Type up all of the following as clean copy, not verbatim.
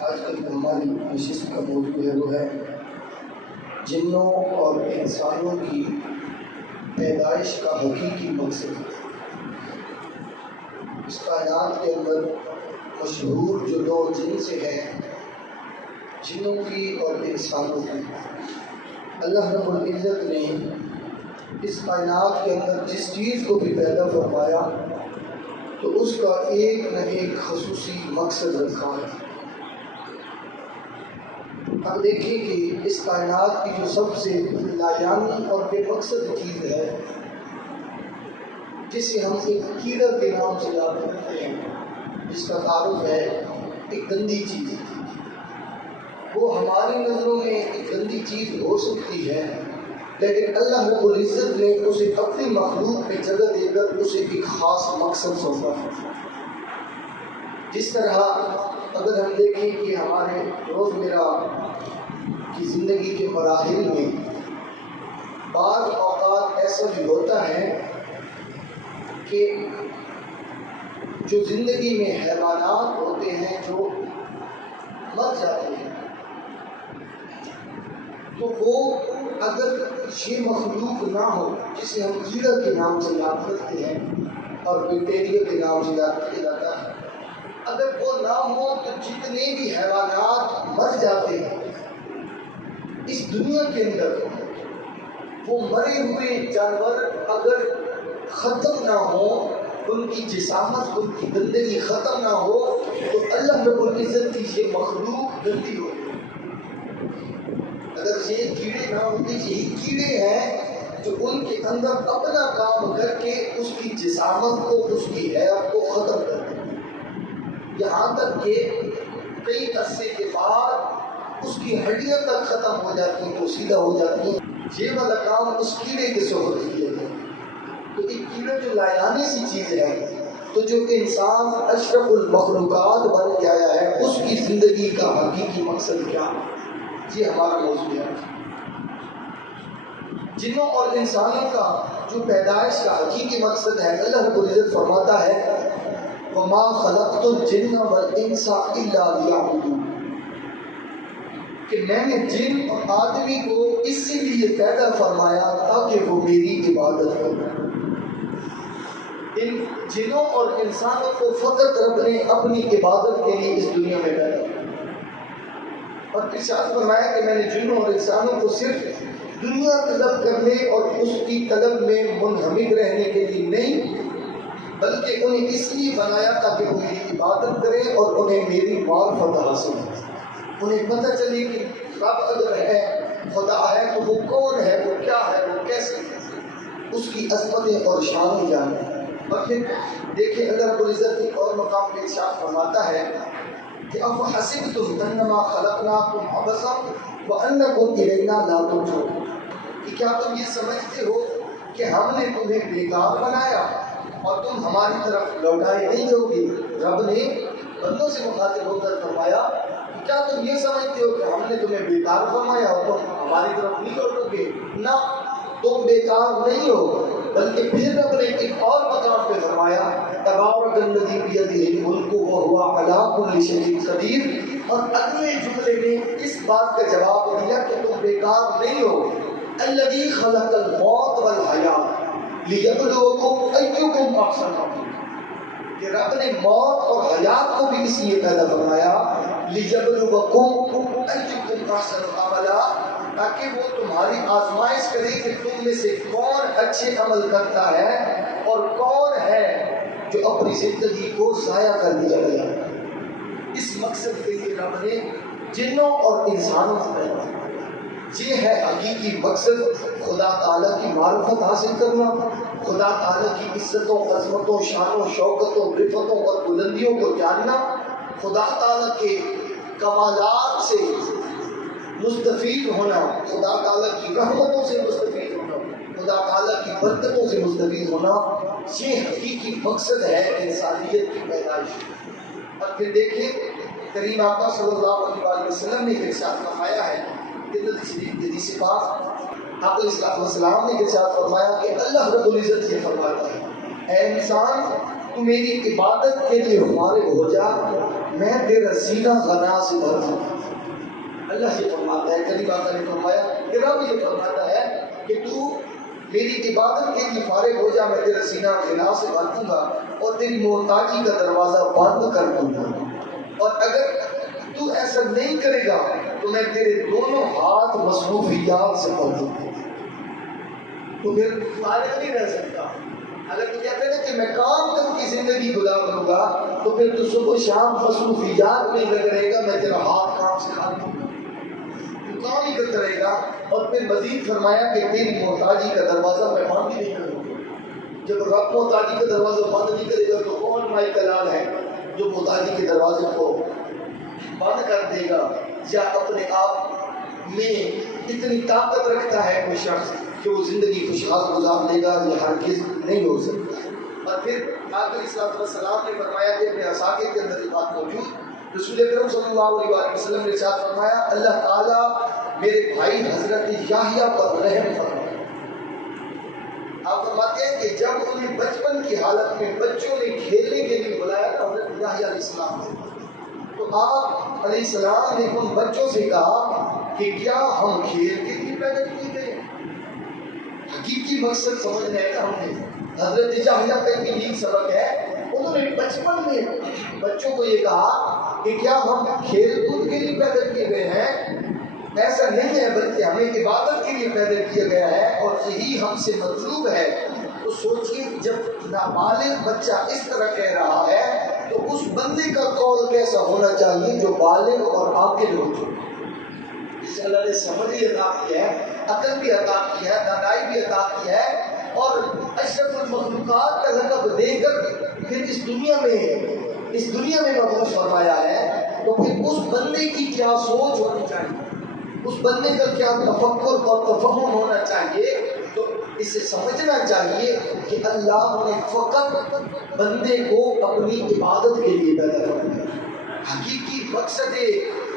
آج کل ہماری نشست کا موضوع ہے وہ ہے جنوں اور انسانوں کی پیدائش کا حقیقی مقصد۔ اس کائنات کے اندر مشہور جو دو جنس ہیں، جنوں کی اور انسانوں کی، اللہ رب العزت نے اس کائنات کے اندر جس چیز کو بھی پیدا فرمایا تو اس کا ایک نہ ایک خصوصی مقصد رکھا ہے۔ اب دیکھیں کہ اس کائنات کی جو سب سے لایانی اور بے مقصد چیز ہے، جسے ہم ایک کیڑا کے نام سے یاد کرتے ہیں، جس کا تعارف ہے ایک گندی چیز، وہ ہماری نظروں میں ایک گندی چیز ہو سکتی ہے، لیکن اللہ رب العزت نے اسے اپنی مخلوق میں جگہ دے کر اسے ایک خاص مقصد سونپا ہے۔ جس طرح اگر ہم دیکھیں کہ ہمارے روزمرہ کی زندگی کے مراحل میں بعض اوقات ایسا بھی ہوتا ہے کہ جو زندگی میں حیوانات ہوتے ہیں جو مر جاتے ہیں، تو وہ اگر یہ مخلوق نہ ہو جسے ہم کیڑا کے نام سے یاد کرتے ہیں اور بیکٹیریا کے نام سے یاد کیا جاتا ہے، اگر وہ نہ ہو تو جتنے بھی حیوانات مر جاتے ہیں اس دنیا کے اندر، وہ مرے ہوئے جانور اگر ختم نہ ہو، ان کی جسامت، ان کی گندگی ختم نہ ہو، تو اللہ رب العزت کی یہ مخلوق گندی ہو۔ اگر یہ کیڑے نہ ہوتے، یہی کیڑے ہیں جو ان کے اندر اپنا کام کر کے اس کی جسامت کو، اس کی حیات کو ختم کرتے ہیں، یہاں تک کہ کئی عرصے کے بعد اس کی ہڈیاں تک ختم ہو جاتی ہیں، تو سیدھا ہو جاتی ہیں۔ یہ والا کام اس کیڑے کے سپرد کیا گیا۔ تو ایک کیڑا جو لایانی سی چیز ہے، تو جو انسان اشرف المخلوقات بن کے آیا ہے، اس کی زندگی کا حقیقی مقصد کیا ہے؟ یہ ہمارا موضوع ہے۔ جنوں اور انسانوں کا جو پیدائش کا حقیقی مقصد ہے، اللہ رب العزت فرماتا ہے وَمَا خَلَقْتُ الْجِنَّ وَالْإِنسَ إِلَّا لِيَعْبُدُونِ، کہ میں نے جن اور آدمی کو اسی لیے پیدا فرمایا تاکہ وہ میری عبادت کریں۔ ان جنوں اور انسانوں کو فقط رب نے اپنی عبادت کے لیے اس دنیا میں پیدا کیا، اور ارشاد فرمایا کہ میں نے جنوں اور انسانوں کو صرف دنیا طلب کرنے اور اس کی طلب میں منہمک رہنے کے لیے نہیں، بلکہ انہیں اس لیے بنایا تاکہ وہ میری عبادت کریں اور انہیں میری معرفت حاصل ہے، انہیں پتہ چلے کہ رب اگر ہے، خدا ہے، تو وہ کون ہے، وہ کیا ہے، وہ کیسے ہے، اس کی عظمتیں اور شانیں جانیں۔ اور پھر دیکھیں اللہ رب العزت ایک اور مقام پہ ارشاد فرماتا ہے کہ افحسبتم انما خلقناکم عبثا وانکم الینا لا ترجعون، کہ کیا تم یہ سمجھتے ہو کہ ہم نے تمہیں بیکار بنایا اور تم ہماری طرف لوٹائے نہیں جاؤ گے؟ رب نے بندوں سے مخاطب ہو کر فرمایا کہ کیا تم یہ سمجھتے ہو کہ ہم نے تمہیں بیکار فرمایا اور تم ہماری طرف نہیں لوٹو گے؟ نہ، تم بیکار نہیں ہو، بلکہ پھر رب نے ایک اور مقام پہ فرمایا تبارک الذی بیدہ الملک وہو علی کل شیء قدیر، اور اگلے جملے میں اس بات کا جواب دیا کہ تم بیکار نہیں ہو۔ الذی خلق الموت والحیات لیبلوکم ایکم احسن عملا، کہ رب نے موت اور حیات کو بھی اس لیے پیدا فرمایا لیبلوکم ایکم احسن عملا، تاکہ وہ تمہاری آزمائش کرے کہ تم میں سے کون اچھے عمل کرتا ہے اور کون ہے جو اپنی زندگی کو ضائع کر دیا گیا۔ اس مقصد کے لیے رب نے جنوں اور انسانوں کو پیدا کیا۔ یہ ہے حقیقی مقصد، خدا تعالیٰ کی معرفت حاصل کرنا، خدا تعالیٰ کی عزتوں، عظمتوں، شانوں، شوکتوں، رفتوں اور بلندیوں کو جاننا، خدا تعالیٰ کے کمالات سے مستفید ہونا، خدا تعالیٰ کی رحمتوں سے مستفید ہونا، خدا تعالیٰ کی برکتوں سے مستفید ہونا، یہ حقیقی مقصد ہے انسانیت کی پیدائش۔ اور پھر دیکھیں کریم آقا صلی اللہ علیہ وسلم نے ارشاد فرمایا ہے، حدیث پاک آپ علیہ السلام نے ارشاد فرمایا کہ اللہ رب العزت یہ فرماتا ہے اے انسان، تو میری عبادت کے لیے فارغ ہو جا میں تیرا سینہ غنا سے بھر دوں. اللہ یہ فرماتا ہے، کبھی بات نے فرمایا، رب یہ فرماتا ہے کہ تو میری عبادت کے لیے فارغ ہو جا، میں تیرا سینہ غنا سے بھر دوں گا اور تیری محتاجی کا دروازہ بند کر دوں گا. اور اگر تو ایسا نہیں کرے گا تو میں تیرے دونوں ہاتھ مصروفیات سے بھر دوں گا. تو پھر فارغ نہیں رہ سکتا. اگر تو کہتے ہیں کہ میں کام کروں کی زندگی گزار دوں گا تو پھر تو صبح شام مصروفیات میں لگ رہے گا، میں تیرا ہاتھ کام سے کھا دوں گا، تو کام ہی کرتا رہے گا. اور پھر مزید فرمایا کہ تیری محتاجی کا دروازہ میں بند ہی نہیں کروں گا. جب رب محتاجی کا دروازہ بند نہیں کرے گا تو کون مائی کلال ہے جو محتاجی کے دروازے کو بند کر دے گا؟ یا اپنے آپ میں اتنی طاقت رکھتا ہے کوئی شخص کہ وہ زندگی خوشحال گزار لے گا؟ یہ ہرگز نہیں ہو سکتا. اور پھر آخر صلی اللہ علیہ وسلم نے فرمایا کہ اپنے عساکر کے اندر یہ بات موجود، رسول اکرم صلی اللہ علیہ وسلم نے ارشاد فرمایا اللہ تعالیٰ میرے بھائی حضرت یحییٰ پر رحم فرمائے. آپ فرماتے ہیں کہ جب انہیں بچپن کی حالت میں بچوں نے کھیلنے کے لیے بلایا تھا حضرت یحییٰ علیہ السلام نے، تو آپ علیہ السلام نے ان بچوں سے کہا کہ کیا ہم کھیل کے لیے پیدا کیے گئے؟ حقیقی مقصد سمجھنا ہے ہم نے. حضرت یحییٰ کا ایک نیک سبق ہے، انہوں نے بچپن میں بچوں کو یہ کہا کہ کیا ہم کھیل کود کے لیے پیدا کیے گئے ہیں؟ ایسا نہیں ہے، بلکہ ہمیں عبادت کے لیے پیدا کیا گیا ہے اور یہی ہم سے مطلوب ہے. تو سوچئے جب نابالغ بچہ اس طرح کہہ رہا ہے تو اس بندے کا قول کیسا ہونا چاہیے جو بالغ اور عاقل ہو چکے. جس اللہ نے سمجھ بھی عطا کیا ہے، عقل بھی عطا کیا ہے، دانائی بھی عطا کیا ہے اور اشرف المخلوقات کا لقب دے کر پھر اس دنیا میں مبعوث فرمایا ہے، تو پھر اس بندے کی کیا سوچ ہونی چاہیے، اس بندے کا کیا تفکر اور تفہم ہونا چاہیے. تو اسے سمجھنا چاہیے کہ اللہ نے فقط بندے کو اپنی عبادت کے لیے پیدا کرنا ہے. حقیقی مقصد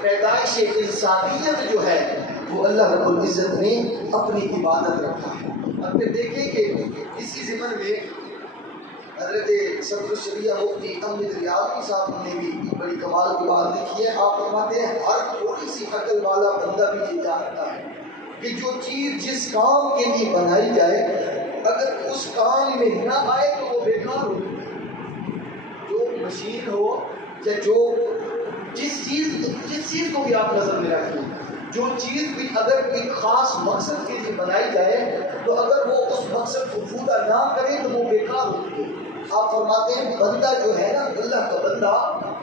پیدائش انسانیت جو ہے وہ اللہ رب العزت نے اپنی عبادت رکھا ہے. اور پھر دیکھیں کہ اسی ضمن میں حضرت صدر الشریعہ مفتی احمد ریاضی صاحب نے بھی بڑی کمال کی بات لکھی ہے. آپ فرماتے ہیں ہر تھوڑی سی عقل والا بندہ بھی یہ جانتا ہے کہ جو چیز جس کام کے لیے بنائی جائے اگر اس کام میں نہ آئے تو وہ بیکار ہو. جو مشین ہو یا جو جس چیز کو بھی آپ نظر میں رکھیں، جو چیز بھی اگر ایک خاص مقصد کے لیے بنائی جائے تو اگر وہ اس مقصد کو پورا نہ کرے تو وہ بیکار ہوتی ہے. آپ فرماتے ہیں بندہ جو ہے نا، اللہ کا بندہ،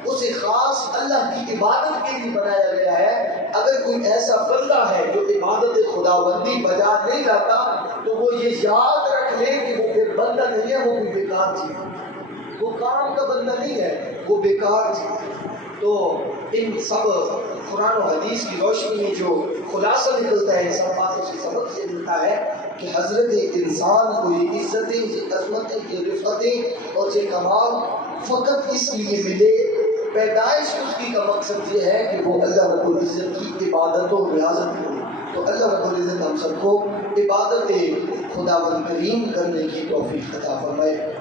اسے خاص اللہ کی عبادت کے لیے بنایا گیا ہے. اگر کوئی ایسا بندہ ہے جو عبادت خداوندی بجا نہیں لاتا تو وہ یہ یاد رکھ لے کہ وہ پھر بندہ نہیں ہے، وہ کوئی بیکار چیز ہے، وہ کام کا بندہ نہیں ہے، وہ بیکار چیز ہے. تو ان سب قرآن و حدیث کی روشنی میں جو خلاصہ نکلتا ہے، سب باتوں سے سبق سے ملتا ہے کہ حضرت انسان کو یہ عزتیں، یہ عظمتیں، یہ رفعتیں اور یہ کمال فقط اس لیے ملے، پیدائش اس کی کا مقصد یہ ہے کہ وہ اللہ رب العزت کی عبادت و ریاضت کرے. تو اللہ رب العزت ہم سب کو عبادت خداوند کریم کرنے کی توفیق عطا فرمائے.